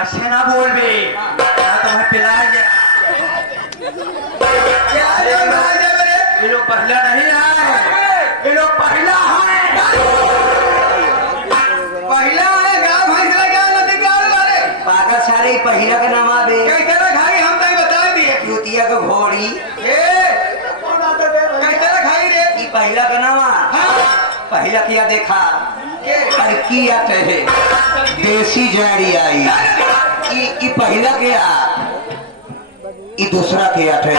अच्छे ना बोल बे, तुम्हें पिलाया गया। ये लोग पहला नहीं है, ये लोग पहला है। पहला है गाँव भैंसला क्या नदी गाँव वाले पागल सारे पहिला का नाम आवे कैसे खाई हम तक बता दिए युतिया का घोड़ी कैसे खाई रे ई पहिला का नाम पहिला किया देखा अरे किया कहे देसी जड़ी आई ई पहिला क्या ई दूसरा क्या थे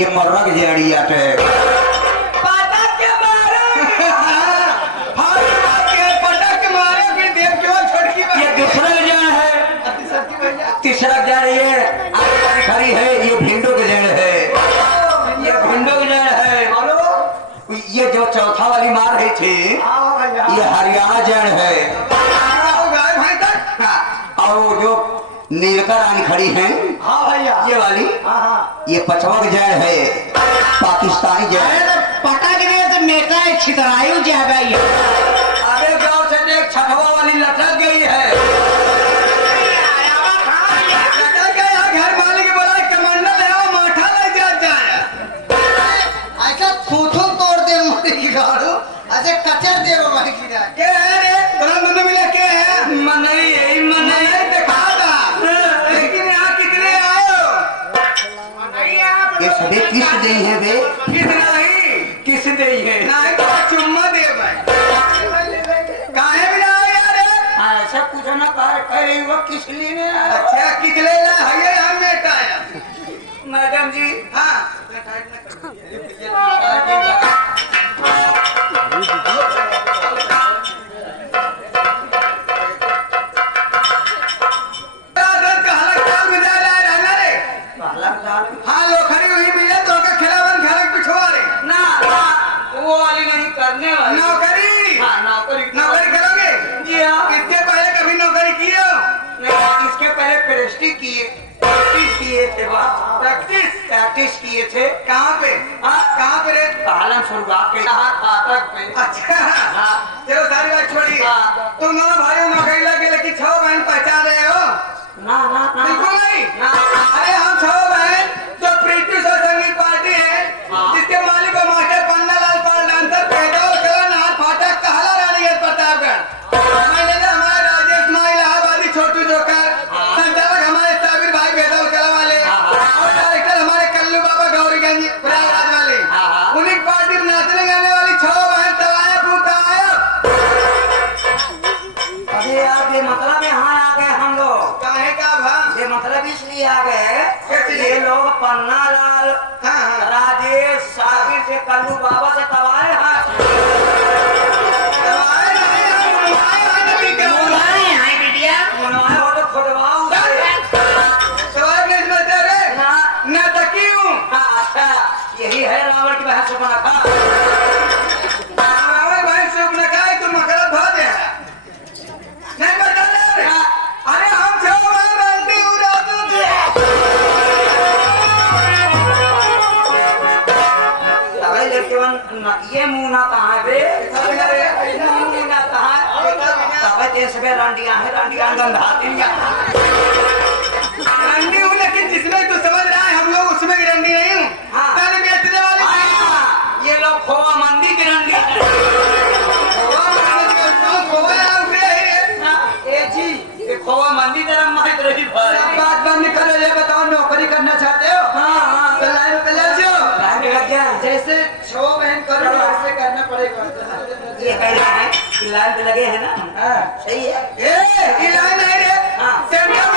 ये मर्रक जड़ी आते तीसरा क्या ये खड़ी है ये भिंडो की जड़ है ये भिंडो की जड़ है ये जो चौथा वाली मार रही थी ये हरियाणा जड़ है और वो जो नीलका रानी खड़ी है ये वाली ये पचवा की जड़ है पाकिस्तानी जड़ पटा के लिए तो मेटा छितरायु जाएगा ये। अरे गाँव से देख छठवा वाली लटक गई है अरे कचर दे भाई की क्या है रे ब्रह्म मिला क्या है मनई दिखागा लेकिन यहाँ कितने आए हो ये सभी किस दी है बे कितना ही किस दी है नहीं तो चुम्मा दे भाई काहे भी ना यार ऐसा कुछ ना कर रही वो किस लिए ने अच्छा कितने ला है हम बेटा आया मैडम जी हाँ हाँ लोखड़ी हुई मिले तो का खिलावन घर पिछवा रे ना वो वाली नहीं करने वाली नौकरी हाँ नौकरी नौकरी करोगे जी हाँ इसके पहले कभी नौकरी की हो इसके पहले प्रैक्टिस किए थे प्रैक्टिस किए थे कहाँ पे हाँ कहाँ पे रे पालन शुरुआत के फाटक पे अच्छा हाँ चलो सारी बात छोड़िए हाँ। तुम दोनों भाइयों नौकरी लगे लेकिन 6 बहन पहचान रहे हो ना ना ना बिल्कुल नहीं ना अरे हम 6 बहन जो प्रीति सो संगीत पार्टी है हाँ। जिसके मालिक और मास्टर पन्नालाल पाल डांसर पैदा और कला नाथ फाटक कहला रानीगंज प्रतापगढ़ मैनेजर हमारे राजेश माई इलाहाबादी छोटू जोकर संचालक हमारे साबिर भाई भेदौल कला वाले और डायरेक्टर हमारे कल्लू बाबा गौरीगंज प्रयागराज वाले उन्हीं पार्टी में नाचने गाने वाली 6 बहन तवाया पूता आया अरे यार ये मतलब यहाँ आ गए हम लोग काहे का भा ये मतलब इसलिए आ गए ये लोग पन्ना लाल हाँ, हाँ। राजेश साबिर से कल्लू बाबा से तवाए हैं तवाए नहीं हम मुनवाए हैं नबी के बुलाए हैं बिटिया। मुनवाए हो तो खुदवाओ सवाल किस में तेरे ना न तकी हूँ हाँ अच्छा यही है रावण की बहन सुपना रावण भाई सुख न खाए तो मकरत भा दे नहीं बता ले अरे हम 6 बहन बनती हूँ रातों से तभी लेकिन ये मुंह ना कहाँ है बे मुंह ना कहाँ है तभी देश में रंडियां हैं रंडियां गंधाती हैं रंडी हूँ लेकिन जिसमें तू समझ रहा है हम लोग उसमें की रंडी नहीं हूँ हाँ। ताली बेचने वाली ये लोग खोवा मंदी की रंडी ए जी ये खोवा मंदी तेरा माहित रही भाई बात बंद निकलो ये बताओ नौकरी करना चाहते हो हाँ हाँ तो लाइन पे ले जाओ लाइन लग गया जैसे 6 बहन करो वैसे करना पड़ेगा ये कह रहे हैं कि लाइन पे लगे हैं ना हाँ। सही है ए लाइन है रे हाँ। सेंटर